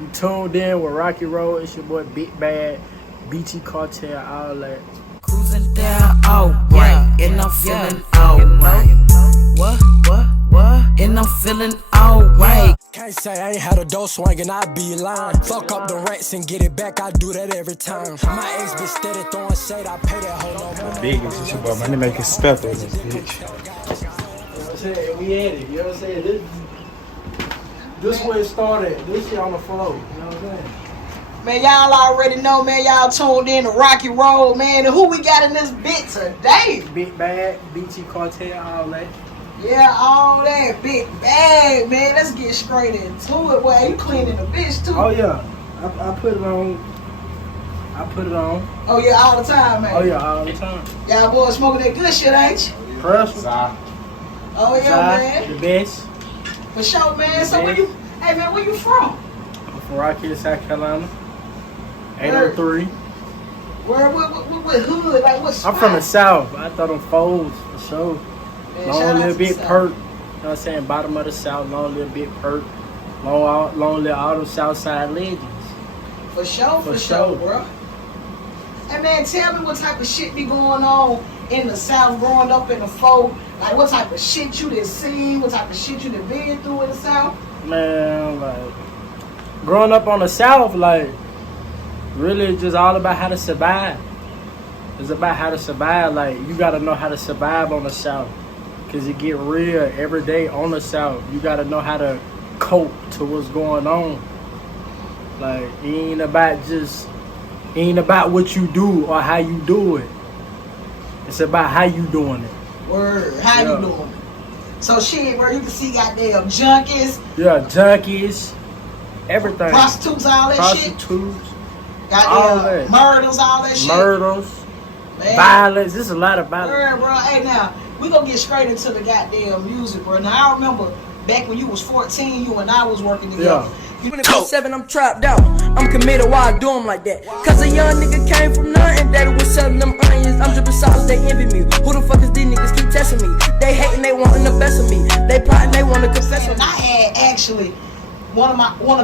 You tuned in with Rocky Road. It's your boy Big Bad, BT Kartel, all that. Cruising down, alright, and I'm feeling alright. What? And I'm feeling alright. Can't say I ain't had a dough swinging, I be lying. Fuck up the rents and get it back, I do that every time. My ex bitch steady throwing shade, I pay that hoe no more. Biggest, it's your boy, man. They make it stuff in this bitch. You know what I'm saying? We at it. You know what I'm saying? This where it started. This shit on the floor. You know what I'm saying? Man, y'all already know, man. Y'all tuned in to Rocky Road, man. And who we got in this bit today? Big Bad, BT Kartel, all that. Yeah, all that big bag, man. Let's get straight into it. Boy, you cleaning the bitch, too. Oh, yeah. I put it on. Oh, yeah, all the time, man. Oh, yeah, all the time. Y'all boys smoking that good shit, ain't you? Pressure. Oh, yeah, man. The best. For sure, man. So, where you from? I'm from Rock Hill, South Carolina. 803. Where, what hood? Like, what spot? I'm from the South. I thought them folds, for sure. Man, Long shout out little to the bit South. perk. You know what I'm saying? Bottom of the South, long little bit perk. Long little all them SouthSide legends. For sure, For sure. bro. Hey, man, tell me what type of shit be going on in the South growing up in the folk. Like, what type of shit you done seen? What type of shit you done been through in the South? Man, like, growing up on the South, like, really it's just all about how to survive. It's about how to survive. Like, you got to know how to survive on the South. Because it get real every day on the South. You got to know how to cope to what's going on. Like, it ain't about what you do or how you do it. It's about how you doing it. Word, how you doing? So shit, bro, you can see goddamn junkies. Yeah, junkies, everything. Prostitutes, all that shit. Prostitutes, Goddamn all that. murders, all that shit. Murders, Man. violence. There's a lot of violence. Word, bro. Hey, now, we gonna get straight into the goddamn music, bro. Now, I remember back when you was 14, you and I was working together. Yeah. 24/7, I'm trapped out. I'm committed, why I do them like that? Cause a young nigga came from nothing, daddy was selling them onions. I'm dripping sauce, they envy me. Who the fuck is these niggas keep testing me? They hating, they wanting the best of me. They plotting, they wanna confess with And me. I had actually one of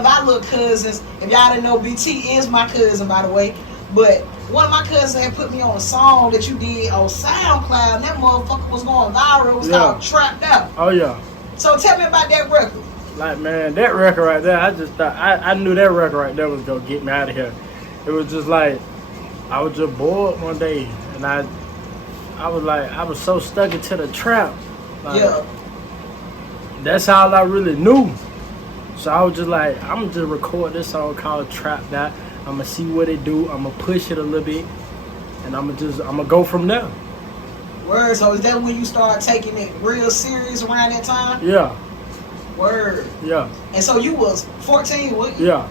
our little cousins. If y'all didn't know, BT is my cousin, by the way. But one of my cousins had put me on a song that you did on SoundCloud. And that motherfucker was going viral. It was called Trapped Out. Oh yeah. So tell me about that record. Like, man, that record right there, I just thought, I knew that record right there was gonna get me out of here. It was just like, I was just bored one day, and I was so stuck into the trap. Like, Yeah. that's all I really knew. So I was just like, I'm gonna just record this song called Trapped Out. I'm gonna see what it do. I'm gonna push it a little bit, and I'm gonna go from there. Word. So is that when you started taking it real serious around that time? Yeah, Word. yeah, And so you was 14, wasn't you? yeah.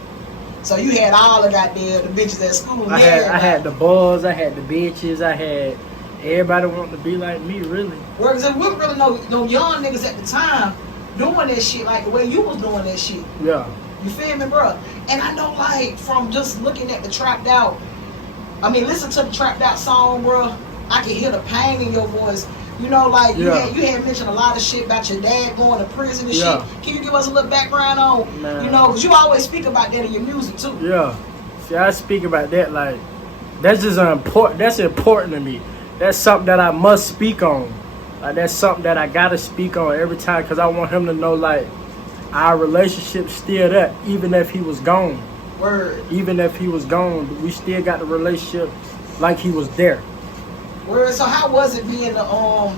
So you had all the goddamn the bitches at school. I had the boys, I had the bitches, I had everybody wanting to be like me, really. Word. Cause we wasn't really no young niggas at the time doing that shit like the way you was doing that shit. Yeah, You feel me, bro? And I know, like, from just looking at the Trapped Out, I mean, listen to the Trapped Out song, bro. I can hear the pain in your voice. You know, like, you had mentioned a lot of shit about your dad going to prison and shit. Can you give us a little background on, Man. you know, because you always speak about that in your music, too. yeah. See, I speak about that, like, that's just that's important to me. That's something that I must speak on. Like, that's something that I gotta speak on every time, because I want him to know, like, our relationship still there, even if he was gone. Word. Even if he was gone, we still got the relationship like he was there. Word. So how was it being a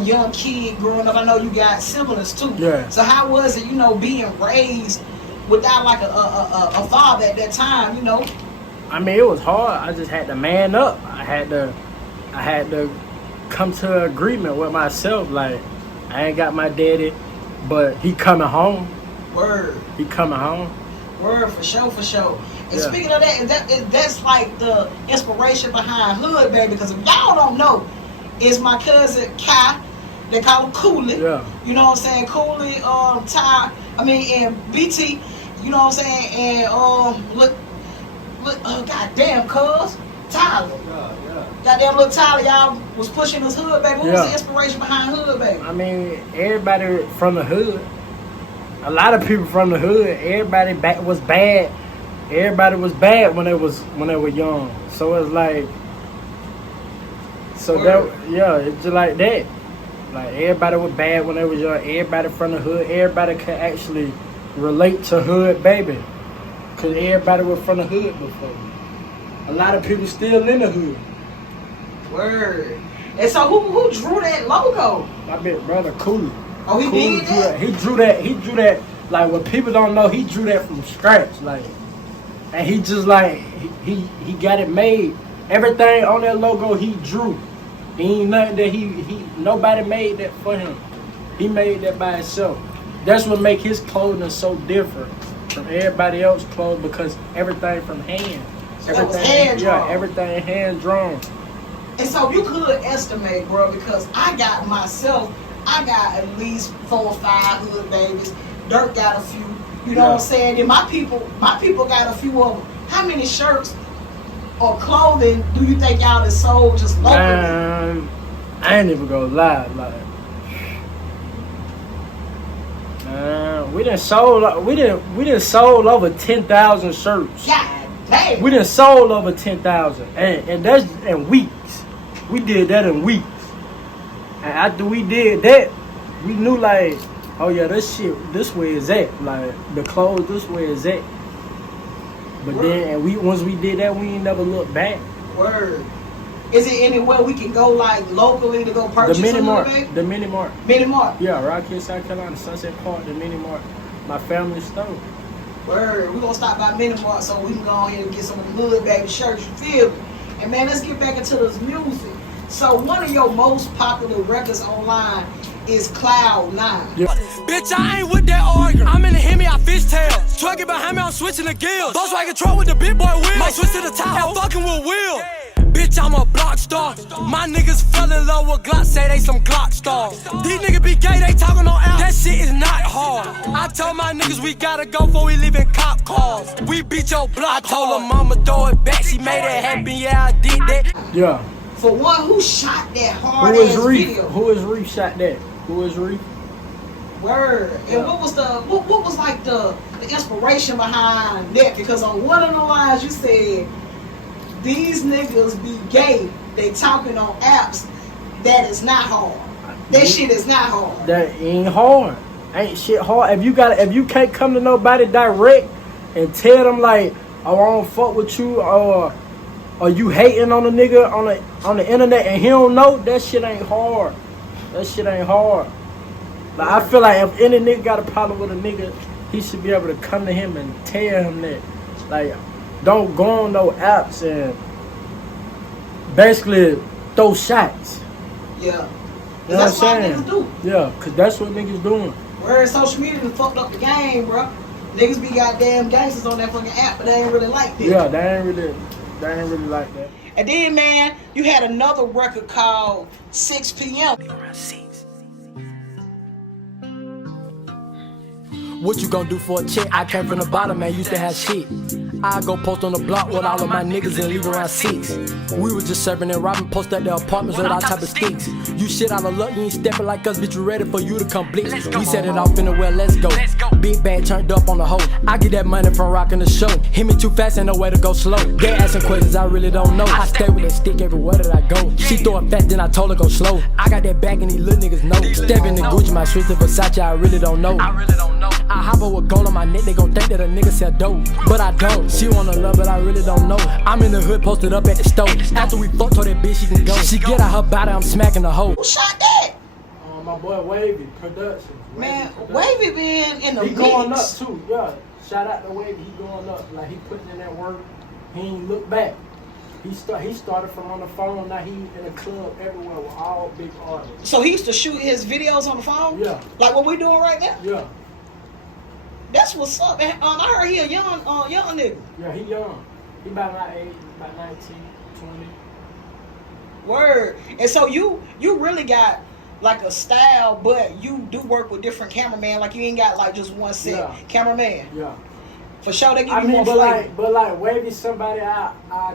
young kid growing up? I know you got siblings too. Yeah. So how was it, being raised without like a father at that time, I mean, it was hard. I just had to man up. I had to come to an agreement with myself. Like, I ain't got my daddy, but he coming home. Word. He coming home. Word, for sure, for sure. And Yeah. speaking of that's like the inspiration behind Hood Baby, because if y'all don't know, it's my cousin Kai. They call him Cooley. Yeah. You know what I'm saying? Cooley, and BT, you know what I'm saying? And goddamn, cuz Tyler. Yeah. Goddamn, little Tyler, y'all was pushing this Hood Baby. What was the inspiration behind Hood Baby? I mean, everybody from the hood. a lot of people from the hood, everybody was bad. Everybody was bad when they were young. So it's like, it's just like that. Like everybody was bad when they was young. Everybody from the hood, everybody could actually relate to hood baby, cause everybody was from the hood before. A lot of people still in the hood. Word. And so who drew that logo? My big brother Cooley. Oh, he Cooley did that? He drew that. Like what people don't know, he drew that from scratch. Like, and he just like he got it made. Everything on that logo he drew. Ain't nothing that nobody made that for him. He made that by himself. That's what make his clothing so different from everybody else's clothes, because everything from hand. So that was hand drawn. Yeah, everything hand drawn. And so you could estimate, bro, because I got at least 4 or 5 hood babies. Derk got a few. You know what I'm saying? And my people got a few of them. How many shirts or clothing do you think y'all have sold just locally? I ain't even gonna lie. Like, we done sold over 10,000 shirts. God damn. We done sold over 10,000, and that's in weeks. We did that in weeks. And after we did that, we knew like, oh yeah, this way is at. Like the clothes, this way is at. But Word. then, once we did that, we ain't never looked back. Word. Is it anywhere we can go like locally to go purchase The Mini Mart. baby? The Mini Mart. Mini Mart. Yeah, Rock Hill, South Carolina, Sunset Park, the Mini Mart. My family store. Word. We're gonna stop by Mini Mart so we can go ahead and get some of the hood baby shirts, you feel me? And man, let's get back into this music. So one of your most popular records online is Cloud 9. Yeah. Bitch, I ain't with that arguing. I'm in the Hemi, I fishtail. Trucking behind me, I'm switching the gears. Those I control with the big boy wheel. Might switch to the top, I'm fucking with Will. Bitch, I'm a block star. My niggas fell in love with Glock, say they some Glock stars. These niggas be gay, they talking on out. That shit is not hard. I told my niggas we gotta go before we leave in cop cars. We beat your block. I told her mama throw it back, she made it happen, yeah, I did that. Yeah. For one, who shot that hard Who is ass Reef? video? Who is Reef shot that? Who is Reef? Word. And what was like the inspiration behind that? Because on one of the lines you said, these niggas be gay. They talking on apps. That is not hard. That shit is not hard. That ain't hard. Ain't shit hard. If you can't come to nobody direct and tell them like, oh, I don't fuck with you, or you hating on a nigga on the internet and he don't know, that shit ain't hard. That shit ain't hard. Like, I feel like if any nigga got a problem with a nigga, he should be able to come to him and tell him that. Like, don't go on no apps and basically throw shots. Yeah. You know what I'm That's what saying? niggas do. Yeah, cause that's what niggas doing. Word, social media done fucked up the game, bro. Niggas be goddamn gangsters on that fucking app, but they ain't really like that. Yeah, they ain't really like that. And then, man, you had another record called 6 p.m. What you gon' do for a check? I came from the bottom, man, used to have shit. I go post on the block with all of my niggas and leave around 6. We was just serving and robbing, post at the apartments with all type of sticks. You shit out of luck, you ain't stepping like us, bitch, you ready for you to come blitz. We set it off in the well, let's go. Big bag turned up on the hoe. I get that money from rocking the show. Hit me too fast, ain't no way to go slow. They asking questions I really don't know. I stay with that stick everywhere that I go. She throw it fast, then I told her go slow. I got that bag and these little niggas know. Stepping in Gucci, my switch to Versace, I really don't know. I hop up with gold on my neck, they gon' think that a nigga sell dope. But I don't. She wanna love, but I really don't know. I'm in the hood, posted up at the stove. After we fucked, told that bitch she can go. She get out her body, I'm smacking the hoe. Who shot that? My boy Wavy Productions. Man, Wavy been in the He mix. going up too, yeah. Shout out to Wavy, he going up. Like, he putting in that work. He ain't look back. He started from on the phone, now he in a club everywhere with all big artists. So he used to shoot his videos on the phone? Yeah. Like what we doing right now? Yeah. That's what's up. I heard he a young nigga. Yeah, he young. He about my age, about 19, 20. Word. And so you really got like a style, but you do work with different cameramen. Like you ain't got like just one set cameraman. Yeah. For sure, they give you more flavor. But like Wavy somebody I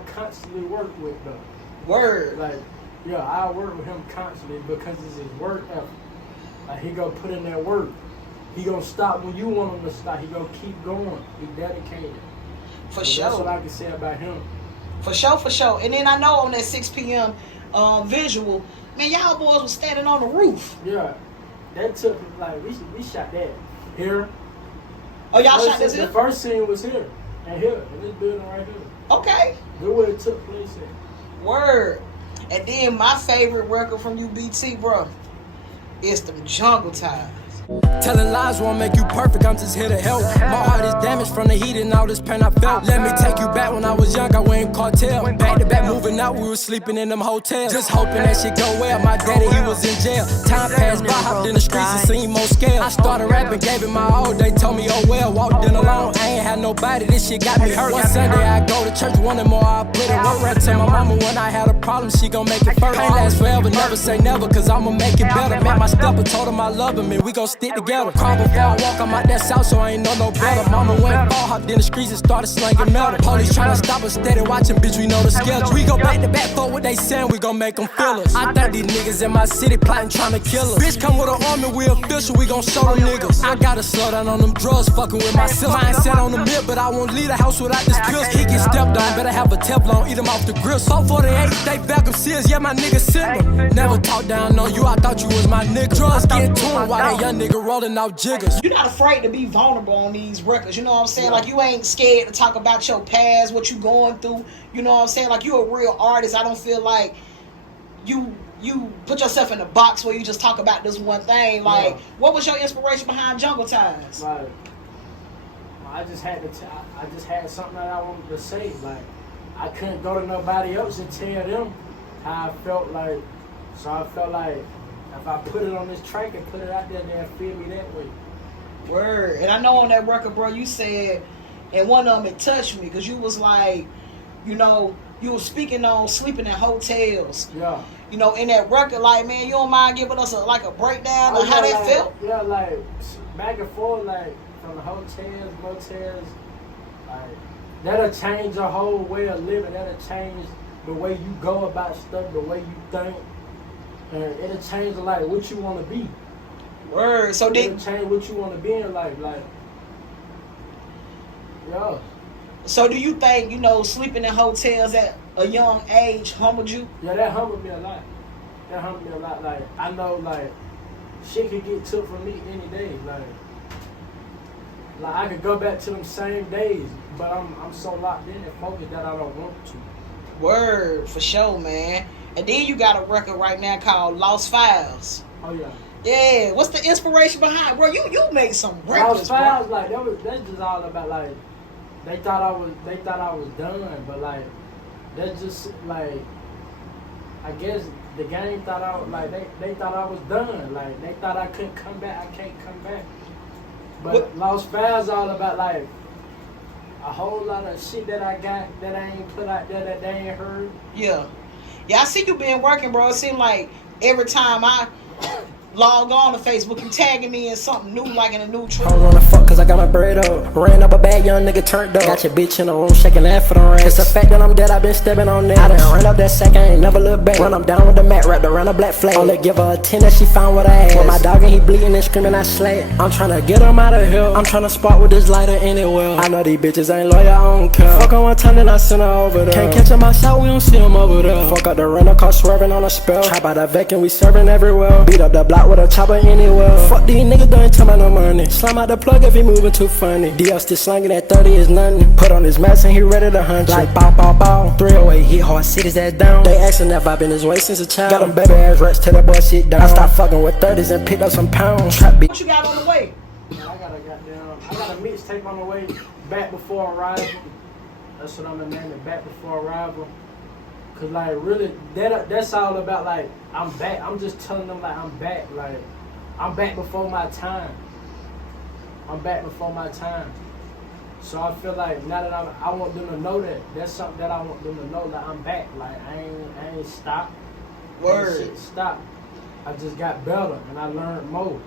constantly work with though. Word. Like, yeah, I work with him constantly because it's his work effort. Like, he go put in that work. he gonna stop when you want him to stop. He gonna keep going. He dedicated. For So sure. That's what I can say about him. For sure. And then I know on that 6 p.m. Visual, man, y'all boys was standing on the roof. Yeah, that took like we shot that here. Oh, y'all shot this The here? first scene was here and here in this building right here. Okay. That's where it took place at. Word. And then my favorite record from UBT, bro, is them Jungle Ties. Telling lies won't make you perfect, I'm just here to help. My heart is damaged from the heat and all this pain I felt. Let me take you back when I was young, I went in Kartel. Back to back moving out, we were sleeping in them hotels. Just hoping that shit go well, my daddy, he was in jail. Time passed by, hopped in the streets and seen more scale. I started rapping, gave it my all, they told me oh well. Walked in alone, I ain't had nobody, this shit got me hurt. One Sunday I go to church, wanted more, I put it work. Right to my mama when I had a problem, she gon' make it first. Ain't last forever, never say never, cause I'ma make it better. Met my stepper, told him I love him and we gon' stick together. Call before I walk, I'm out that south, so I ain't know no better. Mama went far, hopped in the streets and started slanging metal. Police tryna stop us, steady watching, bitch, we know the schedule. We go back to back for what they saying, we gon' make them feel us. I think these niggas in my city plotting, tryna kill us. Bitch, come with an army, we official, we gon' show them niggas. I gotta slow down on them drugs, fucking with myself. Mindset on the mid, but I won't leave the house without this pills. He get stepped on, better have a Teflon, eat him off the grill. 448, they vacuum seals, yeah, my nigga sent them. Never talk down on you, I thought you was my nigga. Drugs get to him while that young nigga rolling out jiggers. You're not afraid to be vulnerable on these records, you know what I'm saying? Like, you ain't scared to talk about your past, what you going through, you know what I'm saying? Like, you a real artist. I don't feel like you put yourself in a box where you just talk about this one thing. Like, what was your inspiration behind Jungle Ties? Like, I just had I just had something that I wanted to say. Like, I couldn't go to nobody else and tell them how I felt. Like, so I felt like if I put it on this track and put it out there, they'll feel me that way. Word. And I know on that record, bro, you said, and one of them, it touched me, because you was like, you know, you was speaking on sleeping in hotels. Yeah. You know, in that record, like, man, you don't mind giving us a breakdown of how that felt? Yeah, like, back and forth, like, from the hotels, motels, like, that'll change your whole way of living. That'll change the way you go about stuff, the way you think. And it'll change, like, what you want to be. Word. So it'll change what you want to be in life, like, yeah. So do you think, you know, sleeping in hotels at a young age humbled you? Yeah, that humbled me a lot. That humbled me a lot. Like, I know, like, shit could get took from me any day. Like I could go back to them same days, but I'm so locked in and focused that I don't want to. Word, for sure, man. And then you got a record right now called Lost Files. Oh yeah. Yeah, what's the inspiration behind, bro? You made some records, Lost Files, bro. Like that's just all about, like, they thought I was done, but like that's just like, I guess the game thought I was like they thought I was done. Like they thought I couldn't come back. I can't come back. But what? Lost Files all about, like, a whole lot of shit that I got that I ain't put out there that they ain't heard. Yeah, I see you been working, bro. It seems like every time I log on to Facebook, you tagging me in something new, like in a new trip. I don't wanna fuck cause I got my bread up. Ran up a bad young nigga turned up. Got your bitch in the room shaking that for the rent. It's a fact that I'm dead, I been stepping on that. I done ran up that sack, I ain't never look back. When I'm down with the mat, wrapped around a black flag. Only give her a 10 that she found what I asked. When my dog and he bleeding and screaming, I slay it. I'm tryna get him out of here. I'm tryna spark with this lighter anywhere. I know these bitches ain't loyal, I don't care. Fuck her one time, then I send her over there. Can't catch him outside, we don't see him over there. Fuck up the rental car swerving on a spell. Trap out the vacuum, we serving everywhere. Beat up the block with a chopper anywhere. Fuck these niggas, don't tell me no money. Slam out the plug if he moving too funny. DL still slanging at 30 is nothing. Put on his mask and he ready to hunt. Like bow bow bow. 308 hit hard, sit his ass down. They asking if I been his way since a child. Got them baby ass rats till that boy sit down. I start fucking with 30s and picked up some pounds. Trap bitch. What you got on the way? I got a mixtape on the way. Back Before Arrival. That's what I'm gonna name it. Back Before Arrival. Cause like really, that's all about, like, I'm back. I'm just telling them, like, I'm back. Like, I'm back before my time. I'm back before my time. So I feel like now that I want them to know that. That's something that I want them to know, that I'm back. Like, I ain't stopped. Word. Shit stopped. I just got better and I learned more.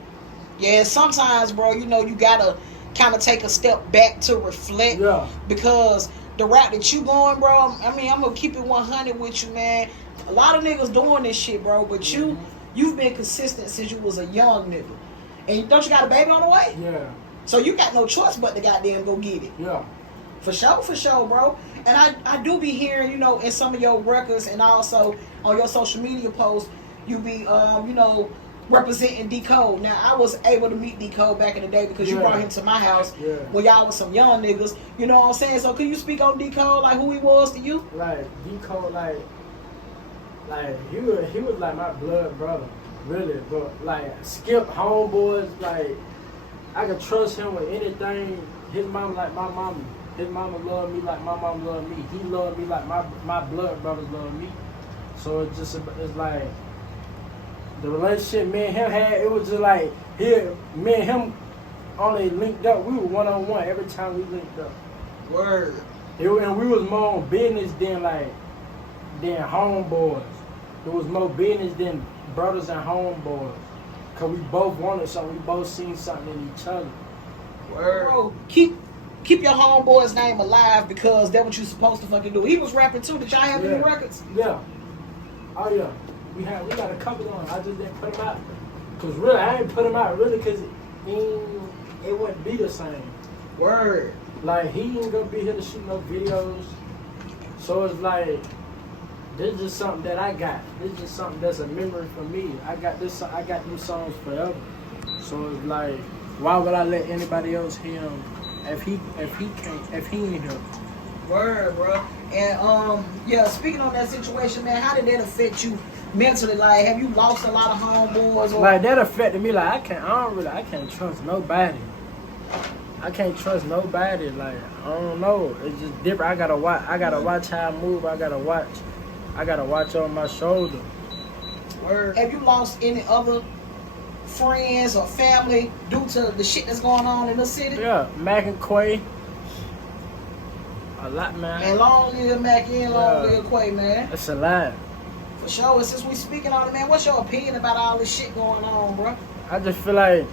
Yeah, sometimes, bro, you know, you gotta kind of take a step back to reflect. Yeah. Because the route that you going, bro, I mean, I'm gonna keep it 100 with you, man. A lot of niggas doing this shit, bro, but you've been consistent since you was a young nigga. And don't you got a baby on the way? Yeah. So you got no choice but to goddamn go get it. Yeah. For sure, bro. And I do be hearing, you know, in some of your records and also on your social media posts, you be, you know, representing D-Code. Now, I was able to meet D-Code back in the day because you brought him to my house when y'all was some young niggas. You know what I'm saying? So, can you speak on D-Code, like who he was to you? Like, D-Code, like he was like my blood brother, really. But, like, Skip, homeboys, like, I could trust him with anything. His mom like my mama. His mama loved me like my mom loved me. He loved me like my blood brothers loved me. So it's like the relationship me and him had. It was just like me and him only linked up. We were one-on-one every time we linked up. Word. And we was more on business than homeboys. There was more business than brothers and homeboys. Cause we both wanted something. We both seen something in each other. Word. Bro, keep your homeboy's name alive because that's what you supposed to fucking do. He was rapping too. Did y'all have any records? Yeah. Oh yeah. We got a couple on. I just didn't put them out. Cause really, I ain't put them out really cause it wouldn't be the same. Word. Like he ain't gonna be here to shoot no videos. So it's like this is just something that I got. This is just something that's a memory for me. I got them songs forever. So it's like, why would I let anybody else hear him if he ain't here? Word, bro. And yeah, speaking on that situation, man, how did that affect you mentally? Like, have you lost a lot of homeboys? Like that affected me. Like I can't trust nobody. I can't trust nobody. Like I don't know. It's just different. I gotta watch how I move. I gotta watch on my shoulder. Word. Have you lost any other friends or family due to the shit that's going on in the city? Yeah, Mac and Quay. A lot, man. And long live Mac and long live Quay, man. It's a lot. For sure. And since we speaking on it, man, what's your opinion about all this shit going on, bro? I just feel like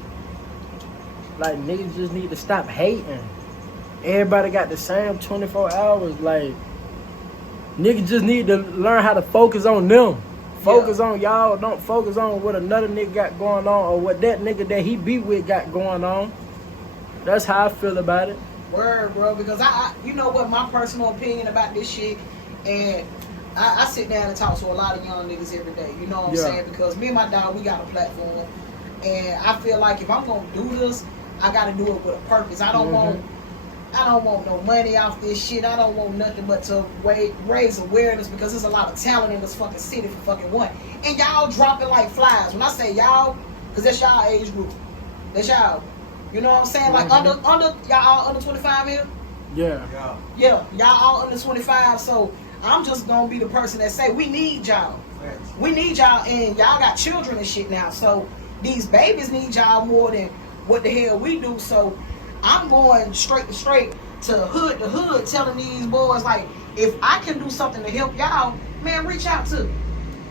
niggas just need to stop hating. Everybody got the same 24 hours. Like, niggas just need to learn how to focus on them. Focus on y'all. Don't focus on what another nigga got going on or what that nigga that he be with got going on. That's how I feel about it. Word, bro. Because I you know what my personal opinion about this shit, and I sit down and talk to a lot of young niggas every day. You know what I'm saying? Because me and my dog, we got a platform, and I feel like if I'm gonna do this, I gotta do it with a purpose. I don't want no money off this shit. I don't want nothing but to raise awareness because there's a lot of talent in this fucking city for fucking one. And y'all dropping like flies. When I say y'all, because that's y'all age group. That's y'all. You know what I'm saying? Like under y'all all under 25 here? Yeah. Yeah, y'all all under 25. So I'm just gonna be the person that say we need y'all. We need y'all, and y'all got children and shit now. So these babies need y'all more than what the hell we do. So I'm going straight to hood telling these boys, like, if I can do something to help y'all, man, reach out to me.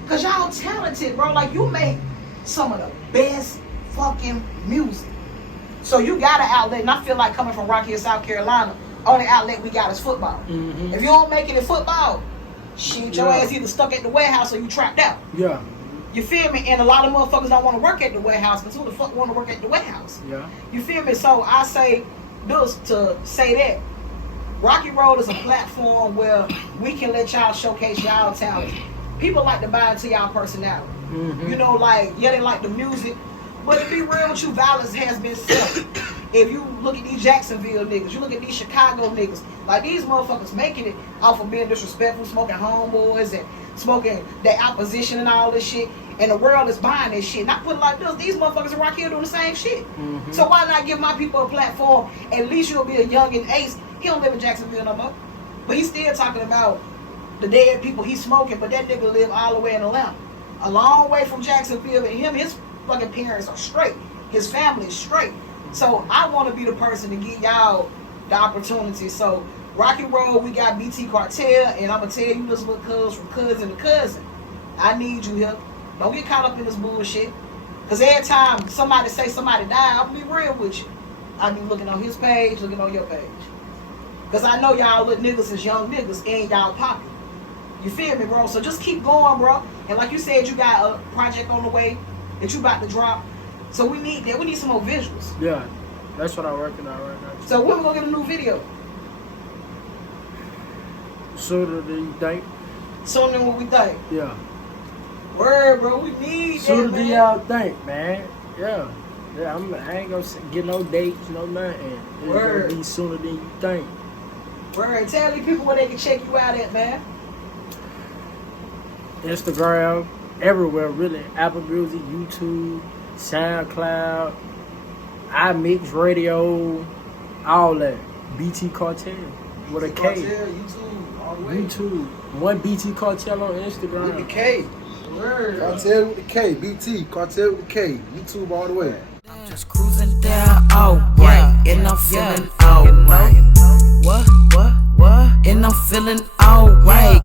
Because y'all talented, bro. Like, you make some of the best fucking music. So you got an outlet, and I feel like coming from Rock Hill, South Carolina, only outlet we got is football. Mm-hmm. If you don't make it in football, shit, your ass either stuck at the warehouse or you trapped out. Yeah. You feel me? And a lot of motherfuckers don't want to work at the warehouse, because who the fuck want to work at the warehouse? Yeah. You feel me? So I say this to say that Rocky Road is a platform where we can let y'all showcase y'all talent. People like to buy into y'all personality. Mm-hmm. You know, like, yeah, they like the music, but to be real with you, violence has been selling. If you look at these Jacksonville niggas, you look at these Chicago niggas, like, these motherfuckers making it off of being disrespectful, smoking homeboys and smoking their opposition and all this shit, and the world is buying this shit. Not put it like this, these motherfuckers in Rock Hill doing the same shit. Mm-hmm. So why not give my people a platform? At least you'll be a youngin' Ace. He don't live in Jacksonville no more, but he's still talking about the dead people he's smoking, but that nigga live all the way in Atlanta, a long way from Jacksonville, and his fucking parents are straight, his family is straight. So I want to be the person to give y'all the opportunity. So Rocky Road, we got BT Kartel, and I'm gonna tell you this little cuz from cousin to cousin, I need you here. Don't get caught up in this bullshit, because every time somebody say somebody died, I'm gonna be real with you. I be looking on his page, looking on your page, because I know y'all little niggas is young niggas and y'all popping. You feel me, bro? So just keep going, bro. And like you said, you got a project on the way that you about to drop. So we need that. We need some more visuals. Yeah, that's what I'm working on right now. So when we gonna get a new video? Sooner than you think. Sooner than what we think. Yeah. Word, bro. We need Sooner that, than man. y'all think, man. Yeah. Yeah, I ain't gonna get no dates, no nothing. It's Word. gonna be sooner than you think. Word. Tell these people where they can check you out at, man. Instagram, everywhere really. Apple Music, YouTube, SoundCloud, iMix Radio, all that. BT Kartel with a K. Kartel, YouTube, all the way. YouTube. One BT Kartel on Instagram. With the K. Word. Kartel with the K. BT, Kartel with the K. YouTube all the way. I'm just cruising down, alright, and I'm feeling alright. What? And I'm feeling alright.